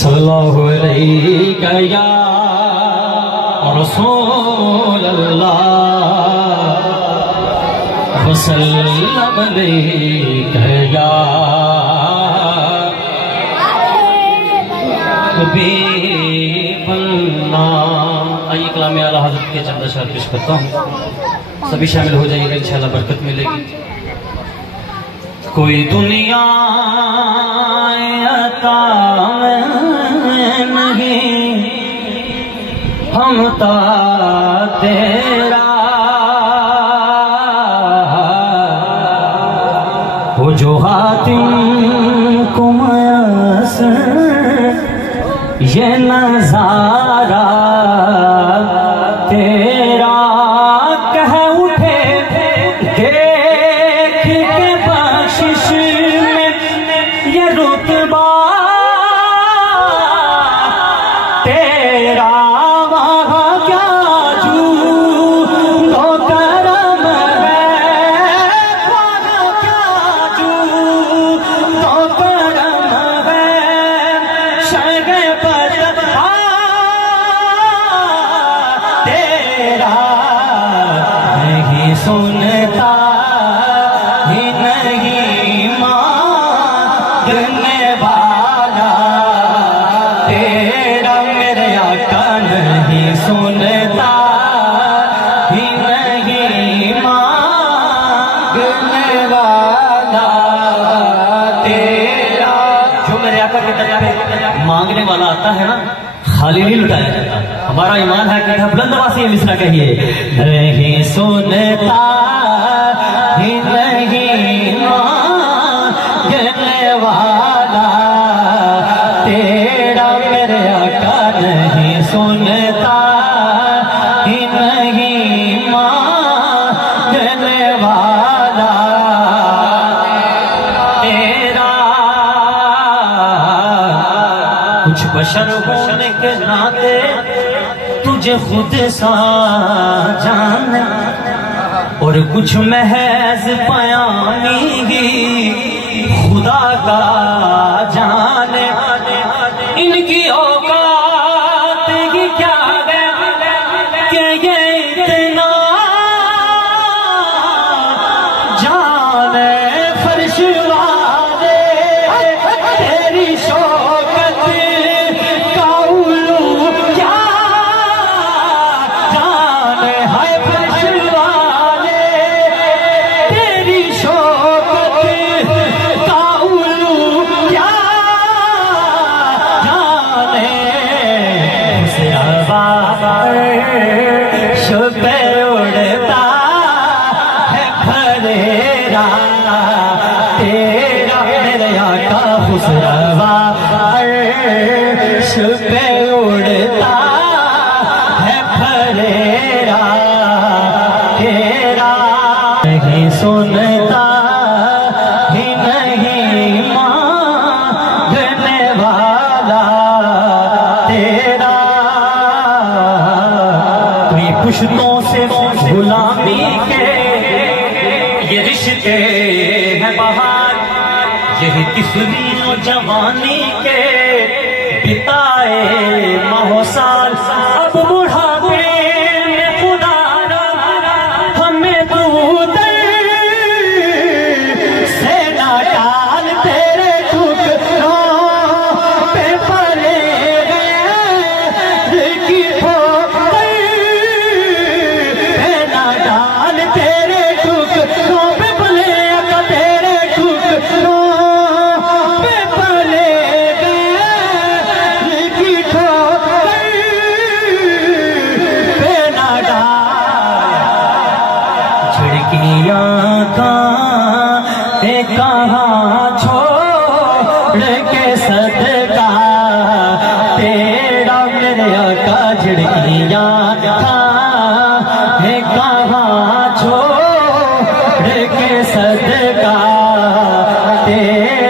सल्लल्लाहु अलैहि या रसूल अल्लाह वसल्लम अलैका या हबीबल्लाह। आइए कलाम आला हज़रत के चंद अशआर पेश करता हूँ, सभी शामिल हो जाइएगा, इंशाअल्लाह बरकत मिलेगी। कोई दुनिया अता नहीं हमता तेरा, वो जो हातिम को मयसर ये नजारा तेरा, कह उठे देख के बख्शिश में ये रुतबा तेरा, वहाँ क्या जूदो करम है, वहाँ क्या जूदो करम है, शगे बदला तेरा नहीं सुनता ही नहीं मांगने वाला तेरा, मेरे आका नहीं सुनता ही नहीं मांगने वाला तेरा। जो मेरे आका के दर पे मांगने वाला आता है ना, खाली नहीं लुटाया जाता। हमारा ईमान है कि बुलंद आवाज़ से मिसरा कहिए, नहीं सुनता ही नहीं मांगने वाला तेरा, मेरे आका नहीं सुनता ही नहीं मांगने वाला तेरा। कुछ बशर होने के नाते तुझे खुद सा जाने, और कुछ महज बयानी ही खुदा का जाने, इनकी औकात ही क्या है कि ये इतना जाने फर्श वाले तेरी शौकत का उल्लू क्या जाने, है फर्श वाले तेरी शौकत का उल्लू क्या जाने, उसे हवा शुक्र उड़ता है फरेरा तेरा, मेरे आका खुशरवा शुक्र उड़ता है फरेरा तेरा, नहीं सुनता ही नहीं मांगने वाला तेरा। तो ये पुश्तों से गुलामी के ये रिश्ते हैं बहार, यही तिफली और जवानी के बिताए महोसाल, अब बुढ़ापे में खुदा हमें तू से ना डाल, तेरे ठुकरों पे पले गए की ठोकर पे ना डाल, तेरे ठुकरों पे पले, तेरे ठुकरों पे पले गए की ठोकर पे ना डाल। झिड़कियाँ कहाँ छोड़ के सदका तेरा, मेरे आका झिड़कियाँ कहाँ छोड़ के सदका तेरा।